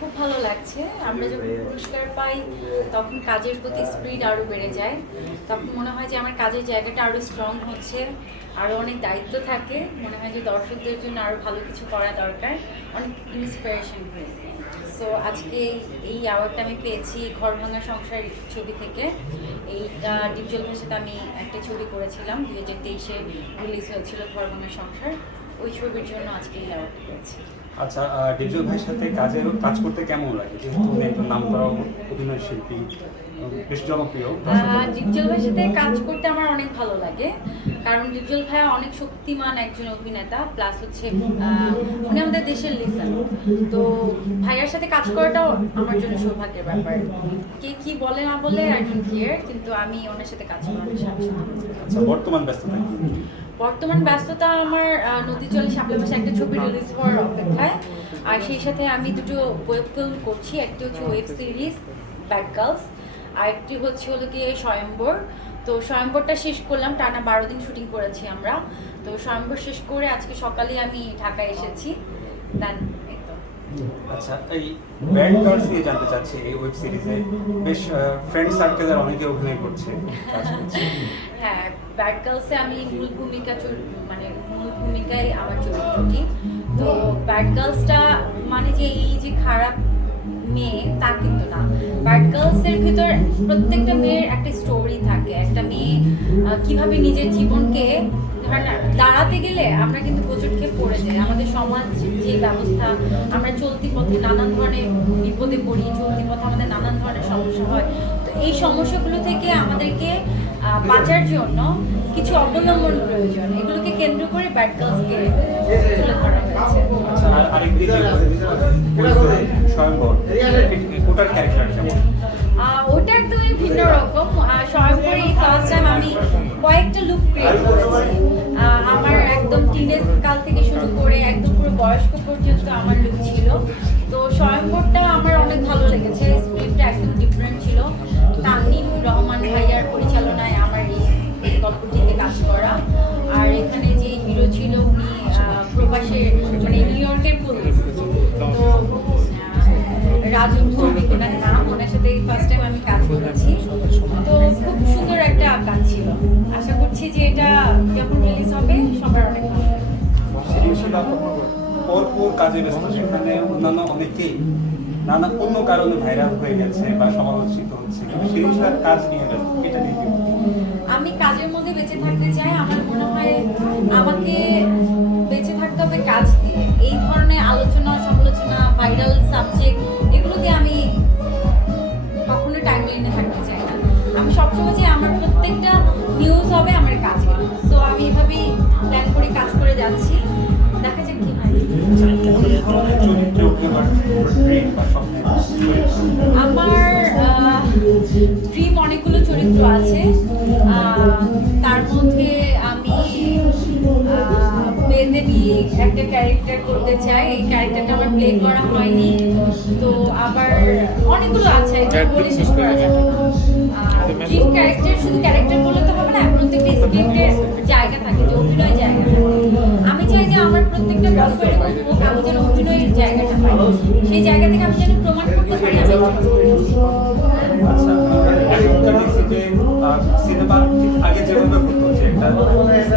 খুব ভালো লাগছে। আমরা যখন পুরস্কার পাই, তখন কাজের প্রতি স্পিড আরও বেড়ে যায়। তখন মনে হয় যে আমার কাজের জায়গাটা আরও স্ট্রং হচ্ছে আরও অনেক দায়িত্ব থাকে। মনে হয় যে দর্শকদের জন্য আরও ভালো কিছু করা দরকার, অনেক ইন্সপিরেশন হয়ে। সো আজকে এই- অ্যাওয়ার্ডটা আমি পেয়েছি ঘর ভাঙা সংসার ছবি থেকে। এইটা ডিপজল ভাষাতে আমি একটা ছবি করেছিলাম, দুই হাজার তেইশে রিলিজ হয়েছিল ঘর ভাঙা সংসার। ওই ছবির জন্য আজকে এই অ্যাওয়ার্ডটা পেয়েছি। আচ্ছা ডিজল ভাইয়ের সাথে কাজের কাজ করতে কেমন লাগে? যেহেতু একজন নাম করা অভিনয় শিল্পী বেশ জনপ্রিয়। ডিপজল ভাইয়ের সাথে কাজ করতে আমার অনেক ভালো লাগে। কারণ ডিপজল ভাইয়া অনেক শক্তিমান একজন অভিনেতা প্লাস হচ্ছে উনি আমাদের দেশের লিসন তো ভাইয়ার সাথে কাজ করাটাও আমার জন্য সৌভাগ্যের ব্যাপার। কে কি বলে না বলে আই ডোন্ট কেয়ার কিন্তু আমি ওনার সাথে কাজ করার স্বাচ্ছন্দ্য আচ্ছা বর্তমান ব্যস্ততা? বর্তমান ব্যস্ততা আমার নদী জলে শাপলা মাসে একটা ছবি রিলিজ হওয়ার অপেক্ষায়। আর সেই সাথে আমি দুটো ওয়েব ফিল্ম করছি একটি হচ্ছে ওয়েব সিরিজ ব্যাড গার্লস আর একটি হচ্ছে হলো গিয়ে স্বয়ম্বর তো স্বয়ম্বরটা শেষ করলাম টানা বারো দিন শুটিং করেছি আমরা। তো স্বয়ম্বর শেষ করে আজকে সকালে আমি ঢাকায় এসেছি। দেন আচ্ছা এই ব্যাড গার্লস নিয়ে জানতে চাচ্ছি এই ওয়েব সিরিজে বেশ ফ্রেন্ড সার্কেলের অনেকে অভিনয় করছে। হ্যাঁ ব্যাড গার্লসে আমি মূল ভূমিকা মানে মূল ভূমিকায় আমার চরিত্রটি তো ব্যাড গার্লসটা মানে যে এই যে খারাপ মেয়ে, তা কিন্তু না। ব্যাড গার্লসের ভিতর প্রত্যেকটা মেয়ের একটা স্টোরি থাকে। একটা মেয়ে কীভাবে নিজের জীবনকে দাঁড়াতে গেলে আমরা কিন্তু প্রচুর খেয়ে পড়ে যাই আমাদের সমাজ যে ব্যবস্থা, আমরা চলতি পথে নানান ধরনের বিপদে পড়ি, চলতি পথে আমাদের নানান ধরনের সমস্যা হয়। তো এই সমস্যাগুলো থেকে আমাদেরকে বাঁচার জন্য কিছু অবলম্বন প্রয়োজন। এগুলোকে কেন্দ্র করে ব্যাড গার্লসকে তুলে ধরা হয়েছে। আচ্ছা ওটা একদমই ভিন্ন রকম। এই ফার্স্ট টাইম আমি কয়েকটা লুক ক্রিয়েট করেছি। আমার একদম টিনেজ কাল থেকে শুরু করে একদম পুরো বয়স্ক পর্যন্ত আমার আহ, মানে নিউ ইয়র্কের পুলিশ তো রাজু ভৌমিক ওনার নাম ওনার সাথে ফার্স্ট টাইম আমি কাজ করেছি। তো খুব সুন্দর একটা কাজ ছিল। আশা করছি যে এটা যখন রিলিজ হবে সবার অনেক ভালো পরপর কাজে ব্যস্ত সেখানে অন্যান্য অনেকেই নানা অন্য কারণে ভাইরাল হয়ে গেছে বা সমালোচিত হচ্ছে। কিন্তু সিরিজটার কাজ নিয়ে ব্যস্ত এটা নিয়ে আমি কাজের মধ্যে বেঁচে থাকতে চাই। আমার মনে হয় আমাকে আমি সবসময় যে আমার প্রত্যেকটা নিউজ হবে আমার কাজে সো আমি এভাবেই প্ল্যান করে কাজ করে যাচ্ছি। দেখা যাক কি হয়। আমার ড্রিম অনেকগুলো চরিত্র আছে। আহ, বেদেনি একটা ক্যারেক্টার করতে চাই এই ক্যারেক্টারটা আমার প্লে করা হয়নি। তো আবার অনেকগুলো আছে এটা বলে শেষ করা যাবে ড্রিম ক্যারেক্টার শুধু ক্যারেক্টার বললে তো হবে না প্রত্যেকটা স্ক্রিপ্টের জায়গা থাকে যে অভিনয় জায়গা আমি চাই যে আমার প্রত্যেকটা গল্প এরকম হোক আমি যেন অভিনয়ের জায়গাটা পাই। সেই জায়গা থেকে আমি যেন প্রমাণ করতে পারি আমি আচ্ছা সিনেমা আগে যেভাবে হতো যে একটা